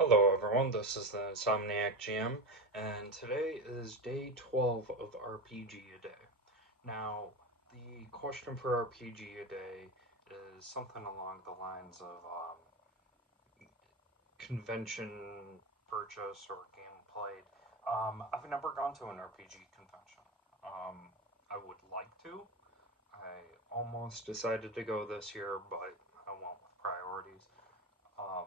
Hello everyone, this is the Insomniac GM, and today is day 12 of RPG a Day. Now, the question for RPG a Day is something along the lines of convention purchase or game played. I've never gone to an RPG convention. Um, I would like to. I almost decided to go this year, but I went with priorities. Um,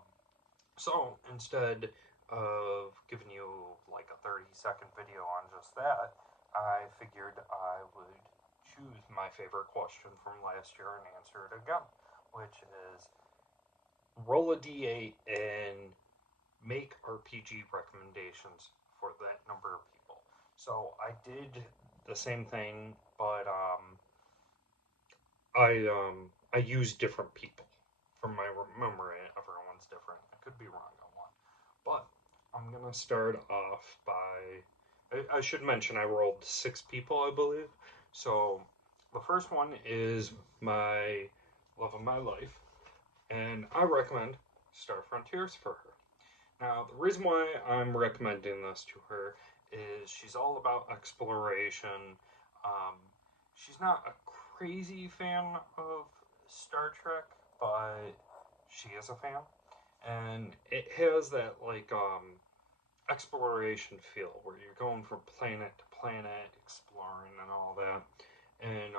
So instead of giving you like a 30-second video on just that, I figured I would choose my favorite question from last year and answer it again, which is roll a d8 and make RPG recommendations for that number of people. So I did the same thing, but I used different people. From my memory, everyone's different. I could be wrong on one. But I'm gonna start off by. I should mention I rolled six people, I believe. So the first one is my love of my life, and I recommend Star Frontiers for her. Now, the reason why I'm recommending this to her is she's all about exploration. Um, she's not a crazy fan of Star Trek, but she is a fan, and it has that exploration feel where you're going from planet to planet, exploring and all that. And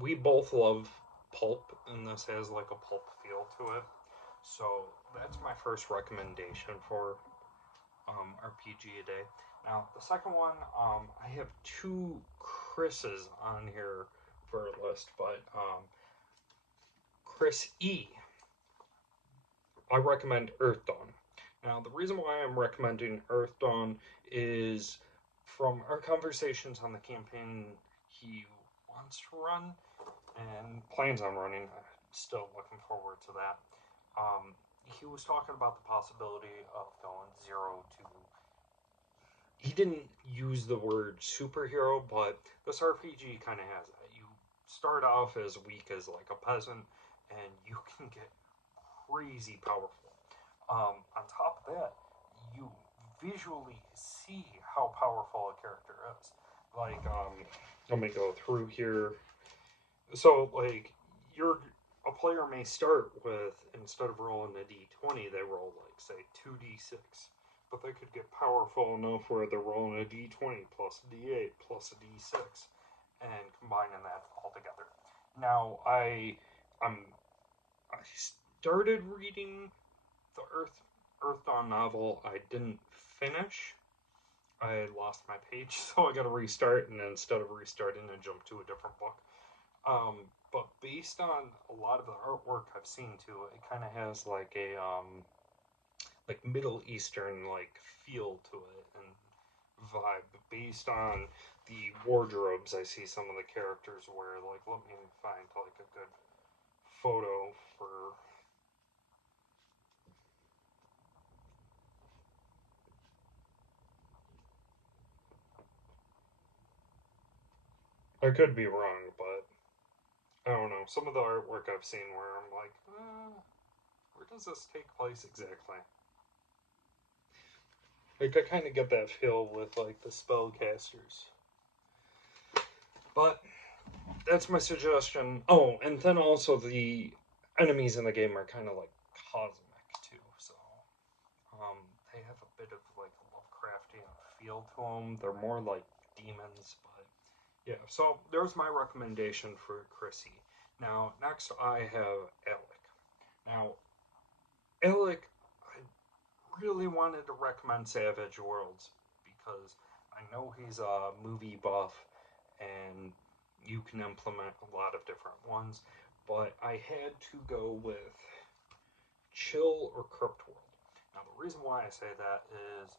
we both love pulp, and this has like a pulp feel to it. So that's my first recommendation for RPG a day. Now the second one, I have two Chris's on here for a list, but Chris E. I recommend Earth Dawn. Now, the reason why I'm recommending Earth Dawn is from our conversations on the campaign he wants to run and plans on running. Still looking forward to that. He was talking about the possibility of going zero to. He didn't use the word superhero, but this RPG kind of has that. You start off as weak as like a peasant, and you can get crazy powerful. On top of that, you visually see how powerful a character is. Like, let me go through here. So, like, you're a player may start with instead of rolling a d20, they roll like say 2d6, but they could get powerful enough where they're rolling a d20 plus a d8 plus a d6 and combining that all together. Now, I started reading the Earth Dawn novel. I didn't finish. I lost my page, so I got to restart. And instead of restarting, I jumped to a different book. But based on a lot of the artwork I've seen too, it kind of has like a like Middle Eastern like feel to it and vibe based on the wardrobes I see some of the characters wear. Like, let me find like a good photo for. I could be wrong, but I don't know. Some of the artwork I've seen where I'm like, where does this take place exactly? Like, I kind of get that feel with like the spellcasters. But that's my suggestion. Oh, and then also the enemies in the game are kind of like cosmic too. So um, they have a bit of like a Lovecraftian feel to them. They're more like demons, but yeah. So there's my recommendation for Chrissy. Now next I have Alec. Now Alec, I really wanted to recommend Savage Worlds because I know he's a movie buff and you can implement a lot of different ones, but I had to go with Chill or Crypt World. Now, the reason why I say that is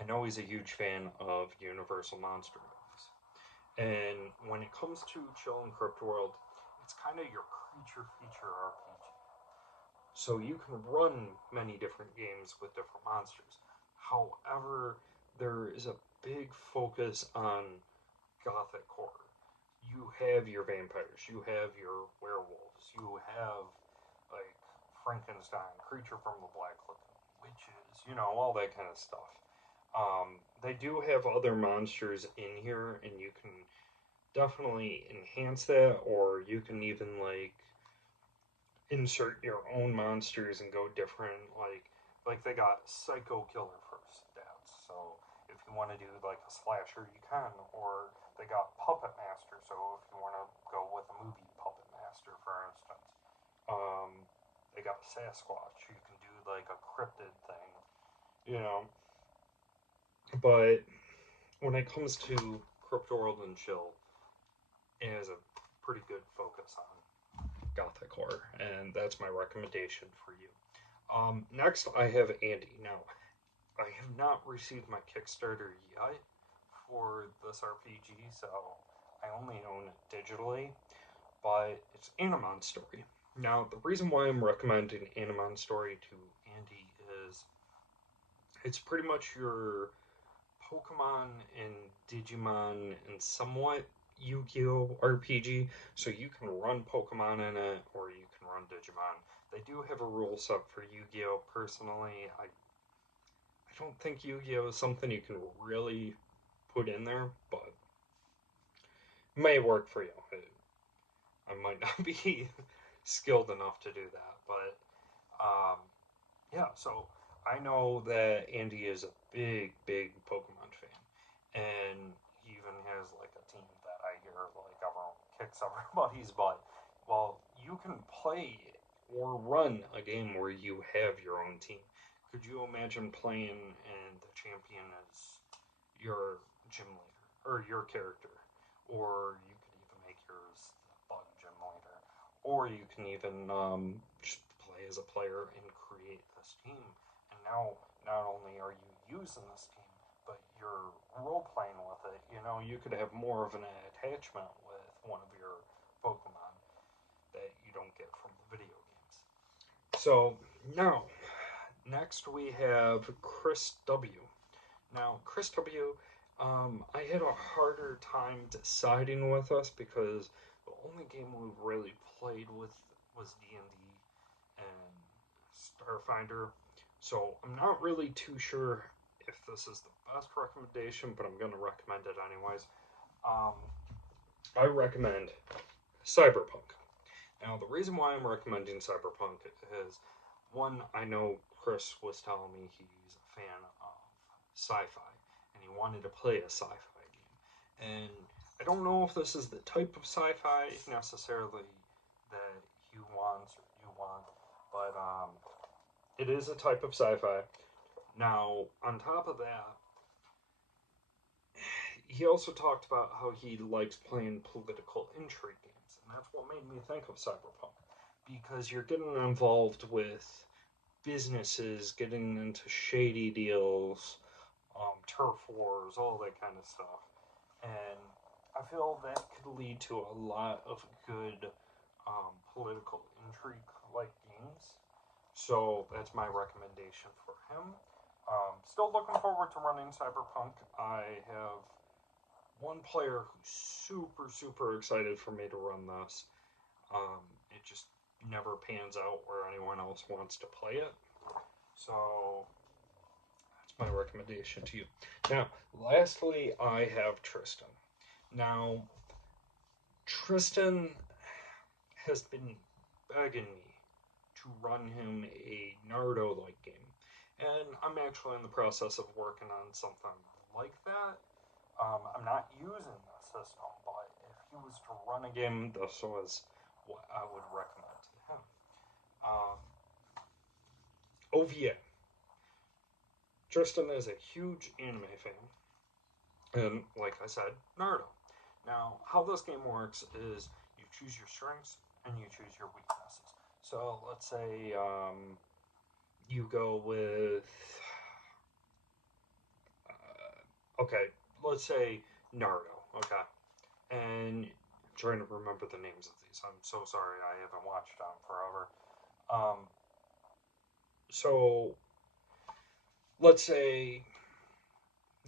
I know he's a huge fan of Universal Monster movies. And when it comes to Chill and Crypt World, it's kind of your creature feature RPG. So you can run many different games with different monsters. However, there is a big focus on gothic horror. You have your vampires, you have your werewolves, you have like Frankenstein, Creature from the Black Lagoon. witches, all that kind of stuff. They do have other monsters in here, and you can definitely enhance that, or you can even like insert your own monsters and go different. Like they got Psycho Killer for stats, so if you want to do like a slasher, you can. Or they got Puppet Master, so if you want to go with a movie Puppet Master, for instance. Um, they got Sasquatch. You can do like a cryptid thing, you know. But when it comes to Crypt World and Chill, it has a pretty good focus on Gothic horror, and that's my recommendation for you. Next, I have Andy. Now, I have not received my Kickstarter yet for this RPG, so I only own it digitally, but it's Animon Story. Now, the reason why I'm recommending Animon Story to Andy is it's pretty much your Pokemon and Digimon and somewhat Yu-Gi-Oh RPG, so you can run Pokemon in it or you can run Digimon. They do have a rule set for Yu-Gi-Oh. Personally, I don't think Yu-Gi-Oh is something you can really put in there, but it may work for you. I might not be skilled enough to do that, but yeah. So I know that Andy is a big Pokemon fan, and he even has like a team that I hear like everyone kicks everybody's butt. Well, you can play or run a game where you have your own team. Could you imagine playing and the champion is your gym leader or your character, or you could even make yours the bug gym leader, or you can even just play as a player and create this team. And now, not only are you using this team, but you're role playing with it. You could have more of an attachment with one of your Pokemon that you don't get from the video games. So now, next we have Chris W. Now, Chris W., I had a harder time deciding with us because the only game we really played with was D&D and Starfinder. So I'm not really too sure if this is the best recommendation, but I'm going to recommend it anyways. Um, I recommend Cyberpunk. Now, the reason why I'm recommending Cyberpunk is one, I know Chris was telling me he's a fan of sci-fi and he wanted to play a sci-fi game. And I don't know if this is the type of sci-fi necessarily that he wants or you want, but it is a type of sci-fi. Now, on top of that, he also talked about how he likes playing political intrigue games, and that's what made me think of Cyberpunk because you're getting involved with businesses, getting into shady deals, turf wars, all that kind of stuff. And I feel that could lead to a lot of good political intrigue like games. So that's my recommendation for him. Still looking forward to running Cyberpunk. I have one player who's super excited for me to run this. It just never pans out where anyone else wants to play it. So that's my recommendation to you. Now, lastly, I have Tristan. Now, Tristan has been begging me to run him a Naruto like game. And I'm actually in the process of working on something like that. I'm not using the system, but if he was to run a game, this was what I would recommend to him. Um, OVA. Tristan is a huge anime fan, and like I said, Naruto. Now, how this game works is you choose your strengths and you choose your weaknesses. So let's say you go with, okay, let's say Naruto, okay? And I'm trying to remember the names of these. I'm so sorry, I haven't watched them forever. So let's say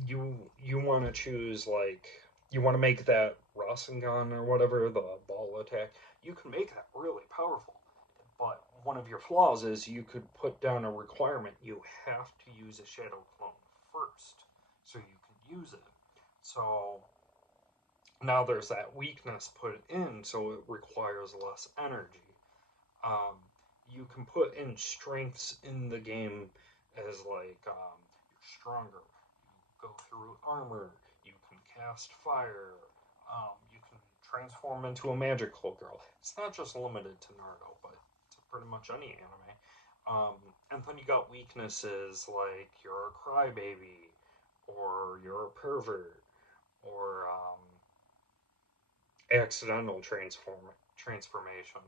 you want to choose like you want to make that Rasengan or whatever the ball attack. You can make that really powerful, but one of your flaws is you could put down a requirement. You have to use a shadow clone first so you can use it. So now there's that weakness put in, so it requires less energy. Um, you can put in strengths in the game as like you're stronger. You go through armor. You can cast fire. You can transform into a magical girl. It's not just limited to Naruto, but to pretty much any anime. And then you got weaknesses like you're a crybaby, or you're a pervert, or accidental transformation.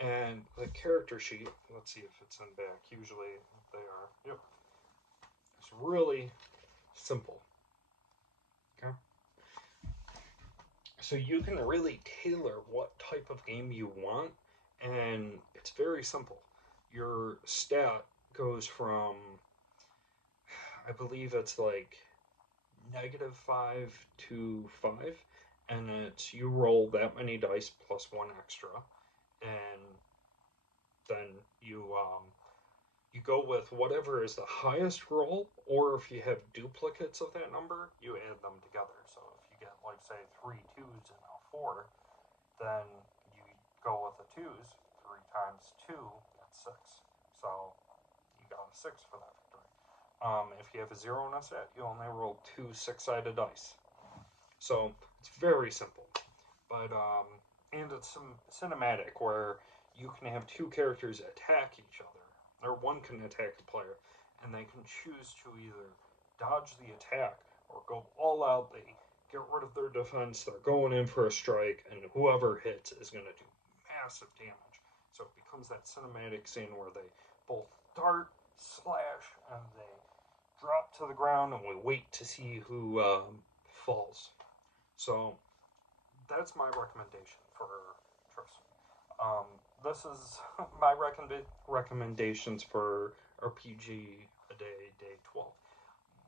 And the character sheet, let's see if it's in back. Usually they are. Yep. It's really simple. Okay. So you can really tailor what type of game you want, and it's very simple. Your stat goes from, I believe it's like -5 to 5, and it's you roll that many dice plus one extra, and then you go with whatever is the highest roll, or if you have duplicates of that number, you add them together. So if you get, like, say, 3 2s and a 4, then you go with the 2s. 3 times 2, that's 6. So you got a 6 for that victory. If you have a 0 in a set, you only roll 2 6-sided dice. So it's very simple. But, and it's some cinematic where you can have two characters attack each other, or one can attack the player, and they can choose to either dodge the attack or go all out. They get rid of their defense, they're going in for a strike, and whoever hits is going to do massive damage. So it becomes that cinematic scene where they both dart, slash, and they drop to the ground, and we wait to see who falls. So that's my recommendation for Tristan. This is my recommendations for RPG a day 12.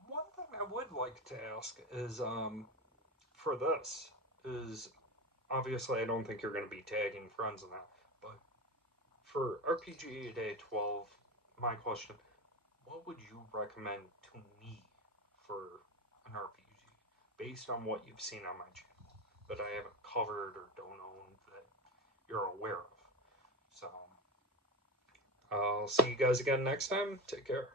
One thing I would like to ask is for this is obviously I don't think you're going to be tagging friends in that, but for RPG a day 12, my question: what would you recommend to me for an RPG based on what you've seen on my channel that I haven't covered or don't own that you're aware of? So I'll see you guys again next time. Take care.